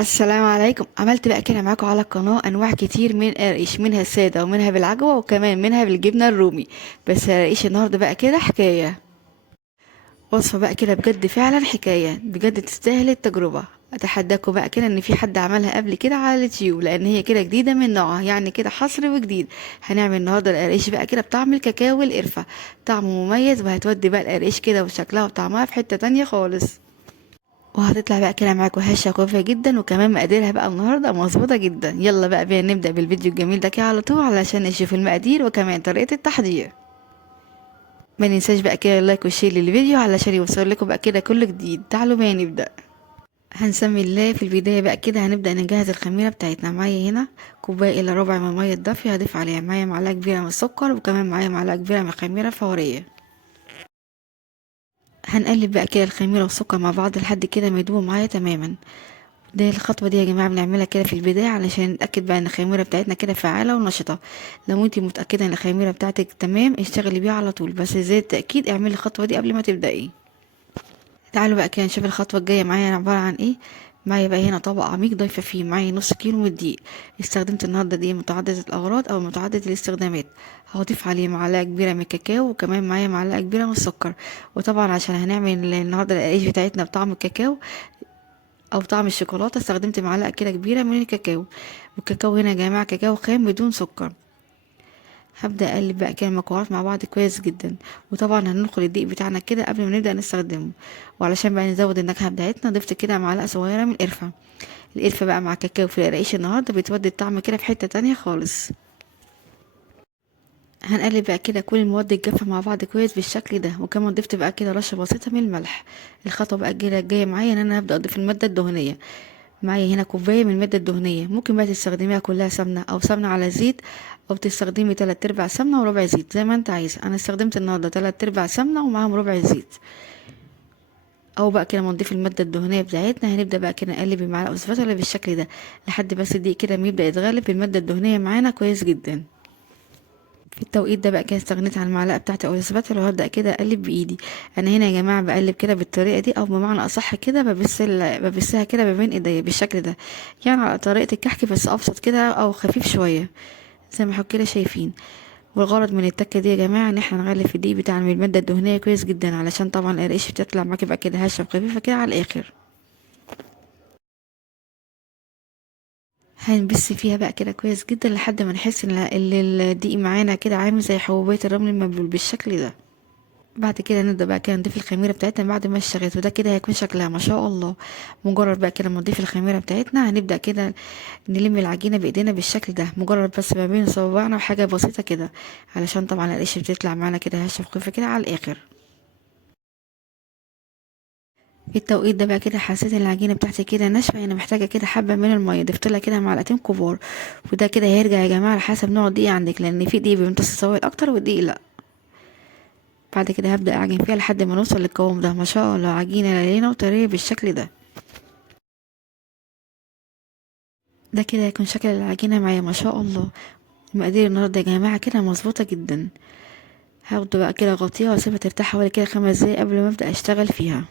السلام عليكم. عملت بقى كده معاكم على القناة انواع كتير من القريش، منها السادة ومنها بالعجوة وكمان منها بالجبنة الرومي. بس القريش النهاردة بقى كده حكاية، وصفة بقى كده بجد فعلا حكاية بجد تستاهل التجربة. اتحداكم بقى كده ان في حد عملها قبل كده على اليوتيوب، لان هي كده جديدة من نوعها، يعني كده حصري وجديد. هنعمل النهارده القريش بقى كده بطعم الكاكاو والقرفة، طعمه مميز وهتودي بقى القريش كده وشكلها وطعمها في حتة تانية خالص. وهتطلع بقى كده معاكوا هشة كويسة جدا، وكمان مقاديرها بقى النهارده مظبوطة جدا. يلا بقى بينا نبدأ بالفيديو الجميل ده كده على طول علشان نشوف المقادير وكمان طريقة التحضير. ما ننساش بقى كده اللايك والشير للفيديو علشان يوصل لكم بقى كده كل جديد. تعالوا بقى نبدأ. هنسمي الله. في البداية بقى كده هنبدأ نجهز الخميرة بتاعتنا. معايا هنا كوباية إلا ربع من المية الدافية، هضيف عليها معايا معلقة كبيرة من السكر وكمان معايا معلقة كبيرة من الخميرة الفورية. هنقلب بقى كده الخميرة والسكر مع بعض لحد كده ما يدوبوا معايا تماما. ده الخطوة دي يا جماعة بنعملها كده في البداية علشان نتأكد بقى ان الخميرة بتاعتنا كده فعالة ونشطة. لو انتي متأكدة ان الخميرة بتاعتك تمام اشتغلي بيها على طول، بس زي التأكيد اعملي الخطوة دي قبل ما تبدأي. تعالوا بقى كده نشوف الخطوة الجاية معايا عبارة عن ايه. معايا بقى هنا طبق عميق ضايفة فيه معايا نص كيلو من الدقيق. استخدمت النهاردة دقيق متعدد الأغراض أو متعدد الاستخدامات. هضيف عليه معلقة كبيرة من الكاكاو وكمان معايا معلقة كبيرة من السكر. وطبعا عشان هنعمل النهاردة القرايش بتاعتنا بطعم الكاكاو او طعم الشوكولاته استخدمت معلقه كده كبيره من الكاكاو. والكاكاو هنا يا جماعه كاكاو خام بدون سكر. هبدا اقلب بقى كده المكونات مع بعض كويس جدا. وطبعا هندخل الدقيق بتاعنا كده قبل ما نبدا نستخدمه. وعلشان بقى نزود النكهه بتاعتنا ضفت كده معلقه صغيره من القرفه. القرفه بقى مع الكاكاو في القراقيش النهارده بتودي الطعم كده في حته تانية خالص. هنقلب بقى كده كل المواد الجافة مع بعض كويس بالشكل ده، وكمان ضفت بقى كده رشة بسيطة من الملح. الخطوة بقى الجاية معايا ان انا هبدأ اضيف المادة الدهنية. معايا هنا كوباية من المادة الدهنية، ممكن بقى تستخدميها كلها سمنة او سمنة على زيت، او تستخدمي 3/4 سمنة وربع زيت زي ما انت عايزة. انا استخدمت النهاردة 3/4 سمنة ومعاهم ربع زيت. او بقى كده ما نضيف المادة الدهنية بتاعتنا هنبدأ بقى كده نقلب المعلقة والسباتولا بالشكل ده لحد بس الدقيق كده ما يبدأ يتغلب بالمادة الدهنية معانا كويس جدا. في التوقيت ده بقى كده استغنيت عن المعلقه بتاعتي او السباتولا وهبدا كده اقلب بايدي. انا هنا يا جماعه بقلب كده بالطريقه دي، او بمعنى اصح كده ببسها كده ما بين ايديا بالشكل ده. يعني على طريقه الكحك بس ابسط كده او خفيف شويه زي ما حضرتك كده شايفين. والغرض من التكه دي يا جماعه ان احنا نغلف في الدقيق بتاع الماده الدهنيه كويس جدا، علشان طبعا القريش بتطلع معاكي بقى كده هشه وخفيفه كده على الاخر. هنبس فيها بقى كده كويس جدا لحد ما نحس ان الدقيق معانا كده عامل زي حبوبات الرمل المبلول بالشكل ده. بعد كده نبدأ بقى كده نضيف الخميرة بتاعتنا بعد ما اشتغلت، وده كده هيكون شكلها ما شاء الله. مجرد بقى كده ما نضيف الخميرة بتاعتنا هنبدأ كده نلم العجينة بإيدينا بالشكل ده، مجرد بس ما بين صوابعنا وحاجة بسيطة كده، علشان طبعا القش بتطلع معانا كده هشة وخفيفة كده على الآخر. في التوقيت ده بقى كده حسيت ان العجينة بتاعتي كده ناشفة، انا محتاجة كده حبة من المية، ضفت لها كده معلقتين كبار. وده كده هيرجع يا جماعة على حسب نوع الدقيق عندك، لان في دقيق بيمتص السوائل اكتر ودقيق لا. بعد كده هبدأ اعجن فيها لحد ما نوصل للقوام ده. ما شاء الله عجينة لينة وطرية بالشكل ده. ده كده هيكون شكل العجينة معايا ما شاء الله. المقادير النهاردة يا جماعة كده مظبوطة جدا. هاخده بقى كده اغطيها واسيبها ترتاح حوالي كده 5 دقايق قبل ما ابدأ اشتغل فيها.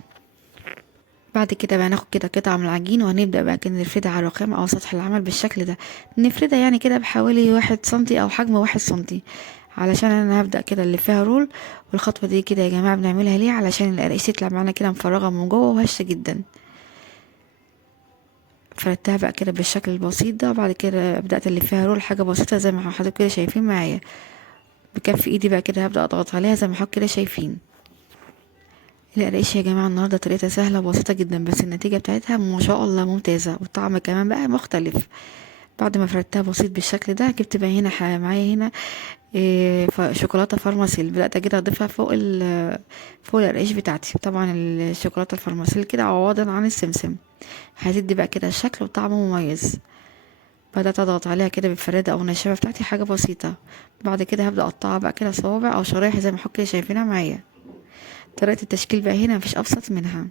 بعد كده بقى ناخد كده قطعة من العجين وهنبدأ بقى كده نفردها على الرخام او سطح العمل بالشكل ده. نفردها يعني كده بحوالي 1 سنتي او حجم 1 سنتي، علشان انا هبدأ كده اللي فيها رول. والخطوة دي كده يا جماعة بنعملها ليه؟ علشان القراقيش تطلع معانا كده مفرغة من جوه وهشة جدا. فردتها بقى كده بالشكل البسيط ده، وبعد كده بدأت اللي فيها رول حاجة بسيطة زي ما حضرتك كده شايفين معايا. بكف ايدي بقى كده هبدأ اضغط عليها زي ما حضرتك كده شايفين. القراقيش يا جماعة النهاردة طريقتها سهلة وبسيطة جدا، بس النتيجة بتاعتها ما شاء الله ممتازة، والطعم كمان بقى مختلف. بعد ما فردتها بسيط بالشكل ده جبت بقى هنا معايا هنا شوكولاتة فارماسيل. بدأت كده اضيفها فوق القراقيش بتاعتي. طبعا الشوكولاتة الفارماسيل كده عوضا عن السمسم، هتدي بقى كده شكل وطعم مميز. بدأت اضغط عليها كده بالفرادة او النشابة بتاعتي حاجة بسيطة. بعد كده هبدأ اقطعها بقى كده صوابع او شرايح زي ما حضرتك كده شايفينها معايا. طريقة التشكيل بقى هنا مفيش ابسط منها.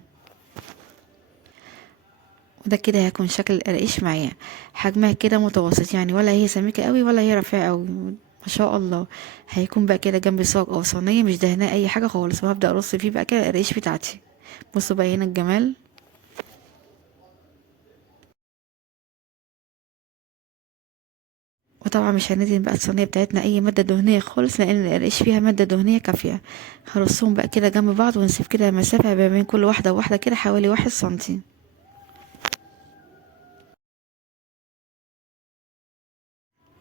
وده كده هيكون شكل القرقيش معايا. حجمها كده متوسط، يعني ولا هي سميكة قوي ولا هي رفيعة قوي. ما شاء الله. هيكون بقى كده جنب صاج او صينية مش دهناه اي حاجة خالص، وهبدأ ارص فيه بقى كده القرقيش بتاعتي. بصوا بقى هنا الجمال. وطبعا مش هندهن بقى الصينيه بتاعتنا اي ماده دهنيه خالص، لان القرقيش فيها ماده دهنيه كافيه. هرصهم بقى كده جنب بعض، ونسيب كده مسافه ما بين كل واحده وواحده كده حوالي 1 سنتي.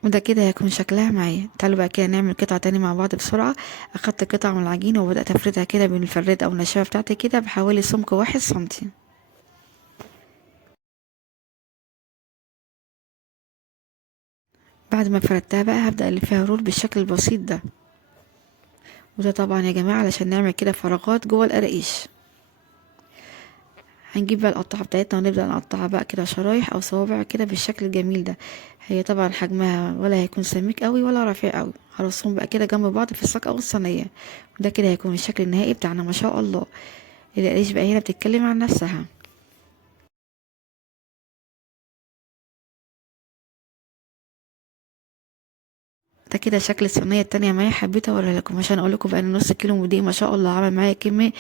وده كده هيكون شكلها معايا. تعالوا بقى كده نعمل قطعة تاني مع بعض بسرعة. اخدت قطعة من العجينة وبدأت افردها كده بين الفراد او النشابة بتاعتي كده بحوالي سمك 1 سنتي. بعد ما فردتها بقى هبدأ الفها رول بالشكل البسيط ده. وده طبعا يا جماعة علشان نعمل كده فراغات جوه القراقيش. هنجيب بقى القطعة بتاعتنا ونبدأ نقطعها بقى كده شرايح او صوابع كده بالشكل الجميل ده. هي طبعا حجمها ولا هيكون سميك قوي ولا رفيع قوي. هرصهم بقى كده جنب بعض في الصاج او الصينية. وده كده هيكون الشكل النهائي بتاعنا ما شاء الله. القراقيش بقى هنا بتتكلم عن نفسها. ده كده شكل الصينية التانية معايا. حبيت اوريها لكم عشان اقول لكم بقى ان نص كيلو دي ما شاء الله عمل معايا كمية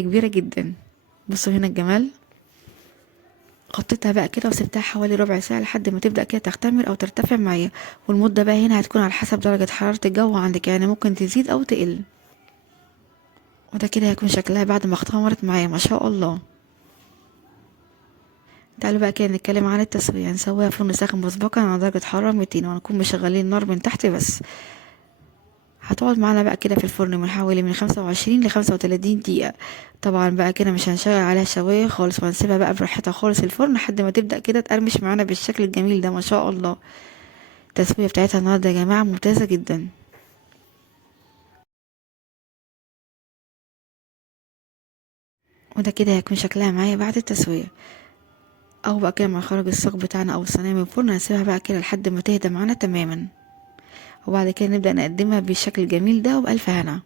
كبيرة جدا. بصوا هنا الجمال. غطيتها بقى كده وسبتها حوالي ربع ساعة لحد ما تبدأ كده تختمر او ترتفع معايا. والمدة بقى هنا هتكون على حسب درجة حرارة الجو عندك، يعني ممكن تزيد او تقل. وده كده هيكون شكلها بعد ما اختمرت معايا ما شاء الله. تعالوا بقى كده نتكلم عن التسوية. هنسويها في فرن ساخن مسبقا على درجة حرارة 200، وهنكون مشغلين النار من تحت بس. هتقعد معانا بقى كده في الفرن من حوالي من 25 ل35 دقيقة. طبعا بقى كده مش هنشغل عليها شواية خالص، وهنسيبها بقى براحتها خالص الفرن لحد ما تبدأ كده تقرمش معانا بالشكل الجميل ده ما شاء الله. التسوية بتاعتها النهاردة يا جماعة ممتازة جدا. وده كده هيكون شكلها معايا بعد التسوية. او بقى كده ما نخرج الصاج بتاعنا او الصينية من الفرن هنسيبها بقى كده لحد ما تهدى معانا تماما. وبعد كده نبدأ نقدمها بالشكل الجميل ده وبألف هنا.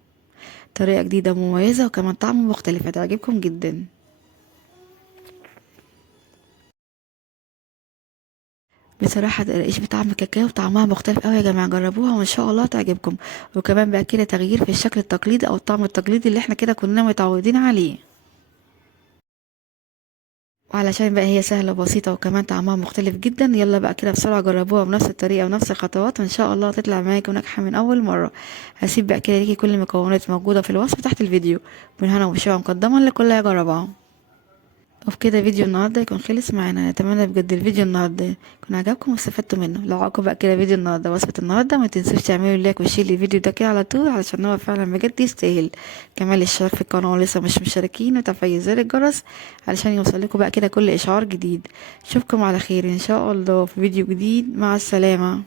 طريقة جديدة ومميزة وكمان طعم مختلف هتعجبكم جدا. بصراحة القراقيش بطعم كاكاو طعمها مختلف قوي يا جماعة، جربوها وان شاء الله تعجبكم. وكمان بقى كده تغيير في الشكل التقليدي او الطعم التقليدي اللي احنا كده كنا متعودين عليه. وعلشان بقى هي سهلة وبسيطة وكمان طعمها مختلف جدا، يلا بقى كده بسرعة جربوها بنفس الطريقة ونفس الخطوات، وان شاء الله تطلع معاكم ناجحة من اول مرة. هسيب بقى كده ليكي كل المكونات موجودة في الوصف تحت الفيديو. بالهنا والشفا مقدما لكل يجربها. وبكده فيديو النهارده يكون خلص معانا. اتمنى بجد الفيديو النهارده يكون عجبكم واستفدتوا منه. لو عجبكم بقى كده فيديو النهارده وصفة النهارده ما تنسوش تعملوا لايك وشير للفيديو ده كده على طول، علشان هو فعلا بجد يستاهل. كمان الاشتراك في القناه لسه مش مشتركين، وتفعيل زر الجرس علشان يوصلكوا بقى كده كل اشعار جديد. اشوفكم على خير ان شاء الله في فيديو جديد. مع السلامه.